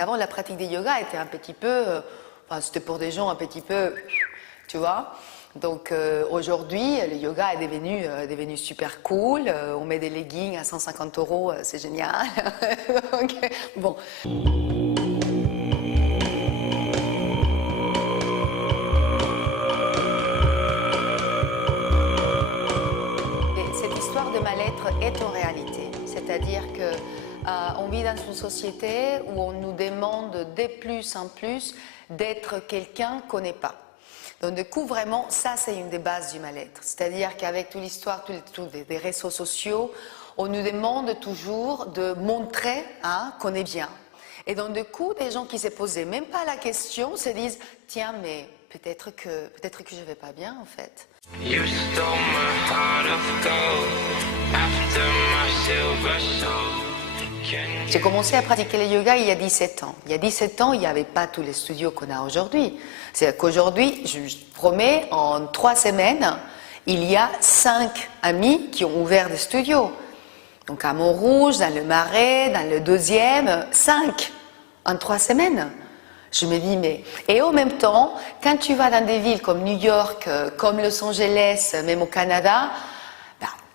qu'avant la pratique des yoga était un petit peu, enfin, c'était pour des gens un petit peu, tu vois. Donc aujourd'hui, le yoga est devenu super cool. On met des leggings à 150 €, c'est génial. Donc, bon. Cette histoire de mal-être est en réalité. C'est-à-dire que on vit dans une société où on nous demande de plus en plus d'être quelqu'un qu'on n'est pas. Donc du coup, vraiment, ça c'est une des bases du mal-être. C'est-à-dire qu'avec toute l'histoire des réseaux sociaux, on nous demande toujours de montrer qu'on est bien. Et donc du coup, des gens qui ne se posaient même pas la question se disent « Tiens, mais peut-être que je ne vais pas bien en fait ». You stole my heart of gold after my silver soul. J'ai commencé à pratiquer le yoga il y a 17 ans. Il y a 17 ans, il n'y avait pas tous les studios qu'on a aujourd'hui. C'est qu'aujourd'hui, je vous promets, en 3 semaines, il y a 5 amis qui ont ouvert des studios. Donc à Montrouge, dans le Marais, dans le 2e, 5 en 3 semaines. Je me dis, mais... Et en même temps, quand tu vas dans des villes comme New York, comme Los Angeles, même au Canada,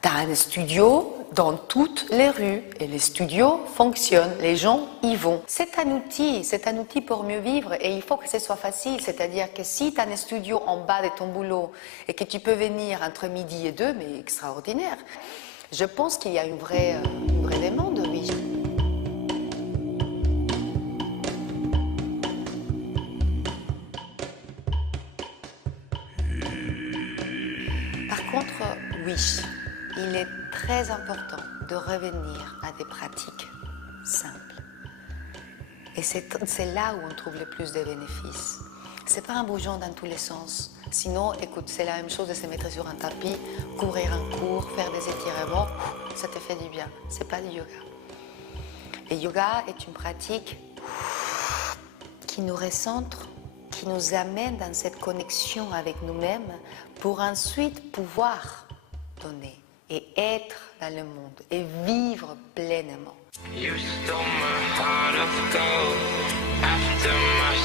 tu as un studio dans toutes les rues et les studios fonctionnent, les gens y vont. C'est un outil pour mieux vivre et il faut que ce soit facile, c'est-à-dire que si tu as un studio en bas de ton boulot et que tu peux venir entre midi et 2, mais extraordinaire. Je pense qu'il y a une vraie demande, oui. Par contre, oui, il est très important de revenir à des pratiques simples. Et c'est là où on trouve le plus de bénéfices. C'est pas un bougeon dans tous les sens. Sinon, écoute, c'est la même chose de se mettre sur un tapis, courir un cours, faire des étirements, ça te fait du bien. C'est pas du yoga. Le yoga est une pratique qui nous recentre, qui nous amène dans cette connexion avec nous-mêmes pour ensuite pouvoir donner et être dans le monde et vivre pleinement. You stole my heart of gold after my